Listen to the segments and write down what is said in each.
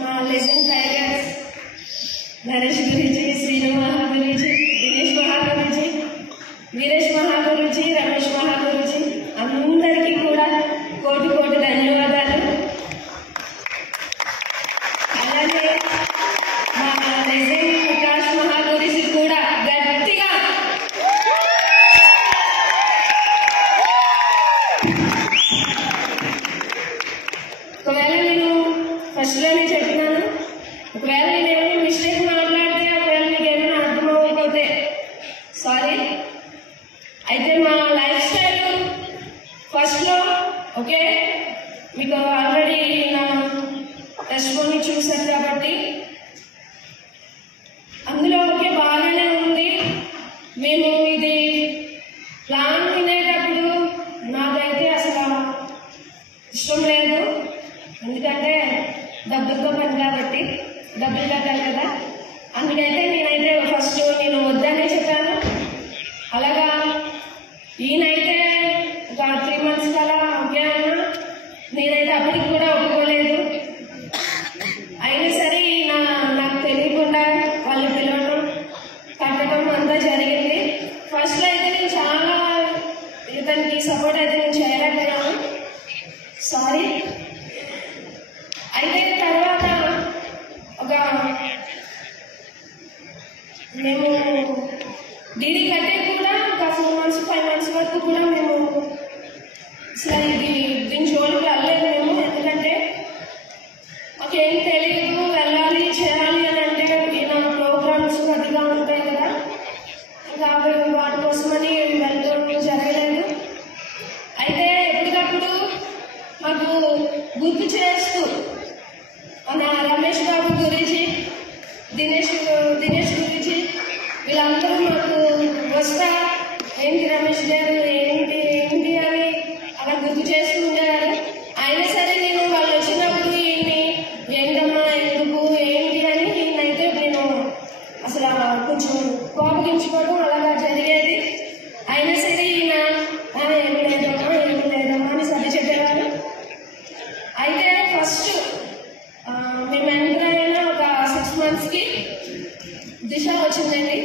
మా legend tigers Naresh గురించి, శ్రీను మహా గురించి, దినేష్ మహా గురించి, వీరేష్ మహా గురించి, రమేష్ మహా గురించి అందరికీ కూడా కోటి కోటి ధన్యవాదాలు. అలాగే మా లెజెండ్ వికాస్ మహా గురించి కూడా గట్టిగా ఒకవేళ నేను ఫస్ట్లోనే చెప్పినాను, ఒకవేళ నేను ఏమైనా మిస్టేక్ మాట్లాడితే ఒకవేళ మీకు ఏమైనా అర్థం అవ్వకపోతే సారీ. అయితే మా లైఫ్ స్టైల్ ఫస్ట్లో ఓకే, మీకు ఆల్రెడీ నా టెస్ట్ని చూశారు కాబట్టి అందులో ఓకే బాగానే ఉంది. మేము ఇది ప్లాన్ వినేటప్పుడు నాకైతే అసలు ఇష్టం లేదు, ఎందుకంటే డబ్బులతో పని కాబట్టి డబ్బులు కట్టాలి కదా. అందుకైతే నేనైతే ఫస్ట్ నేను వద్దనే చెప్పాను. అలాగా ఈయనైతే ఒక 3 months కలా ఓకే అన్నా, నేనైతే అప్పటికి కూడా ఒప్పుకోలేదు. అయినా సరే నాకు తెలియకుండా వాళ్ళు పిలవడం కట్టడం అంతా జరిగింది. ఫస్ట్లో అయితే నేను చాలా ఇతనికి సపోర్ట్ అయితే నేను చేయలేకపోయాను, సారీ. అయితే తర్వాత ఒక మేము డీడీ కట్టే కూడా ఒక 4 months 5 months వరకు కూడా మేము అసలు దీని జోలికి వెళ్ళలేదు మేము. ఎందుకంటే మాకేం తెలియదు, వెళ్ళాలి చేయాలి అని అంటే నా ప్రోగ్రామ్స్ అదిగా ఉంటాయి కదా, కాబట్టి వాటి కోసమని వెళ్ళడం జరగలేదు. అయితే ఎప్పటికప్పుడు మాకు గుర్తు చేస్తూ మన రమేష్ బాబు గురించి, దినేష్ గురించి వీళ్ళందరూ మాకు వస్తా ఏంటి రమేష్ గారు ఏంటి అని అలా గుర్తు చేస్తూ ఉండేవారు. అయినా సరే నేను వాళ్ళు వచ్చినప్పుడు ఈయన్ని ఏంటమ్మా ఎందుకు ఏంటి అని ఈయనైతే నేను అసలు కొంచెం కోపగించుకోవడం అలాగా జరిగేది. అయినా సరే ఈయన ఏమి లేదమ్మా అని సరి చెప్పేవారు. అయితే ఫస్ట్ మేము ఎంటర్ అయిన ఒక 6 monthsకి దిశ వచ్చిందండి.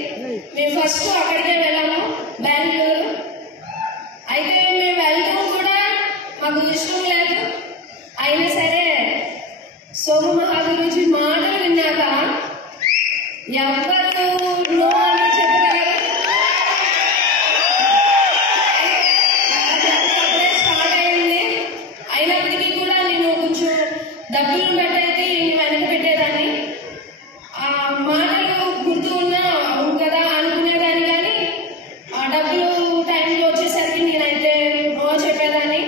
మేము ఫస్ట్ అక్కడికే వెళ్ళాము, బెంగళూరు. అయితే మేము వెళ్ళడం కూడా మాకు ఇష్టం లేదు. అయినా సరే సోము మహా గురించి మాటలు విన్నాక ఎవరు నో అని చెప్పగలరు? అప్పుడే స్టార్ట్ అయింది. అయినప్పటికీ కూడా నేను కొంచెం డబ్బులు పెట్టేది వెనక పెట్టేదాన్ని. ఆ మాటలు గుర్తు ఉన్నా అవును కదా అనుకునేదాన్ని, కానీ ఆ డబ్బులు టైంలో వచ్చేసరికి నేనైతే నో చెప్పేదాన్ని.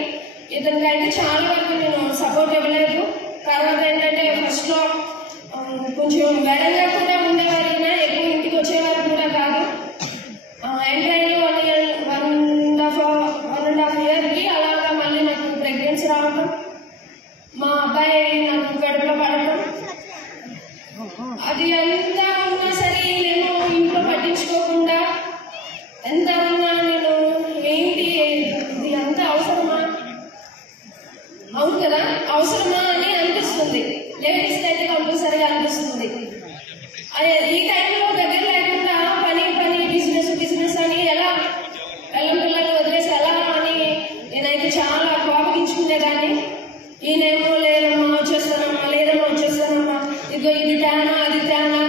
ఇతనికైతే చాలా వరకు నేను సపోర్ట్ ఇవ్వలేదు. తర్వాత ఏంటంటే ఫస్ట్లో కొంచెం వెడంగా కూడా ఉండేవారు, ఎక్కువ ఇంటికి వచ్చేవారు కూడా కాదు. ఎంటర్ అయిన 1.5 yearకి అలాగా మళ్ళీ నాకు ప్రెగ్నెన్సీ రావడం, మా అబ్బాయి నాకు కడుపులో పడటం, అది ఎంత ఉన్నా సరే నేను ఇంట్లో పట్టించుకోకుండా ఎంత ఉన్నా నేను ఏంటి ఇది అంత అవసరమా, అవును కదా అవసరమా అని అనిపిస్తుంది. లేడీస్కి అయితే కంపల్సరీగా అనిపిస్తుంది. అదే ఈ టైంలో దగ్గర లేకుండా పని బిజినెస్ అని ఎలా పిల్లలు వదిలేసి ఎలా అని నేనైతే చాలా కోపగించుకునేదాన్ని. ఈయనేమో లేదమ్మా వచ్చేస్తానమ్మా, లేదమ్మా వచ్చేస్తానమ్మా, ఇదిగో ఇది తేనా అది తేనా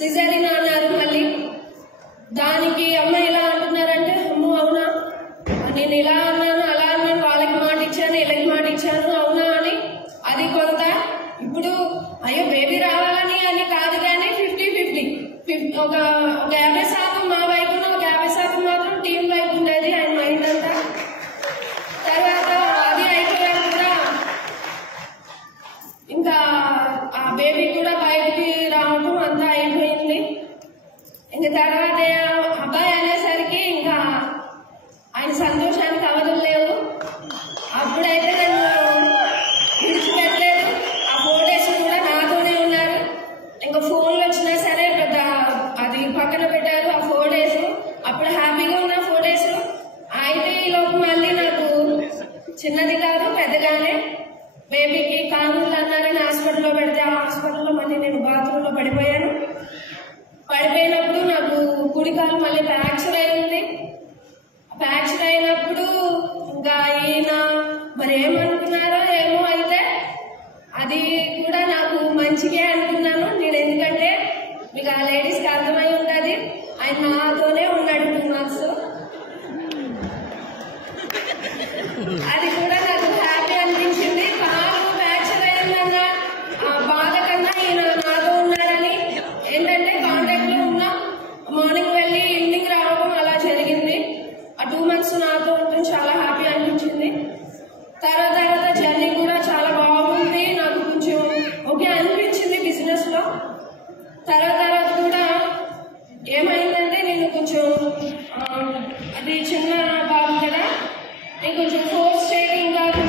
సిజరీన్ అన్నారు. మళ్ళీ దానికి అమ్మ ఎలా అంటున్నారంటే, అమ్మో అవునా, నేను ఇలా అన్నాను అలా అన్నాను, వాళ్ళకి మాట ఇచ్చాను వీళ్ళకి మాట ఇచ్చాను అవునా అని. అది కొంత ఇప్పుడు అయ్యో బేబీ రావాలని అని కాదు కానీ 50-50 ఒక 50% మా వైపు ఒక 50% మాత్రం టీం వైపు ఉండేది ఆయన మైండ్ అంతా. తర్వాత అది అయిపోయాక కూడా ఇంకా ఆ బేబీ కూడా బయటికి రావడం అంతా అయిపోయింది. ఇంకా తర్వాత అబ్బాయి అనేసరికి ఇంకా ఆయన సంతోషానికి అవధులు లేవు. అప్పుడైతే నన్ను విడిచిపెట్టలేదు. ఆ 4 days కూడా నాతోనే ఉన్నారు. ఇంకా ఫోన్లు వచ్చినా సరే పెద్ద అది పక్కన పెట్టారు. ఆ 4 days అప్పుడు హ్యాపీగా ఉన్న 4 days. అయితే ఈ లోపు మళ్ళీ నాకు చిన్నది కాదు పెద్దగానే బేబీకి కానులు అన్నారని హాస్పిటల్లో పెడితే ఆ హాస్పిటల్లో మళ్ళీ నేను బాత్రూంలో పడిపోయాను. పడిపోయినప్పుడు నాకు కుడికాలు మళ్ళీ ఫ్రాక్చర్ అయింది. ఫ్రాక్చర్ అయినప్పుడు ఇంకా ఈయన మరి ఏమనుకున్నారో ఏమో, అయితే అది కూడా నాకు మంచిగా అనుకున్నాను నేను. ఎందుకంటే మీకు ఆ లేడీస్కి అర్థమై ఉంటుంది, ఆయన నాతోనే ఉన్నాడు 2 months. అది కూడా నాకు హ్యాపీ అనిపించింది. కాలు ఫ్రాక్చర్ అయిందన్న బాధ కన్నా ఈయన నాతో ఉన్నాడని ఏంటంటే కాంటాక్ట్ లో ఉన్నాం. మార్నింగ్ వెళ్ళి ఈవినింగ్ రావడం అలా జరిగింది. ఆ 2 months నాతో ఉండడం చాలా హ్యాపీ అనిపించింది. తర్వాత జర్నీ కూడా చాలా బాగుంది. నాకు కొంచెం ఓకే అనిపించింది బిజినెస్ లో. తర్వాత కూడా ఏమైందంటే నేను కొంచెం అది చిన్న బాబు కదా, నేను కొంచెం ఫోర్స్ చేయడం ఇంకా కొంచెం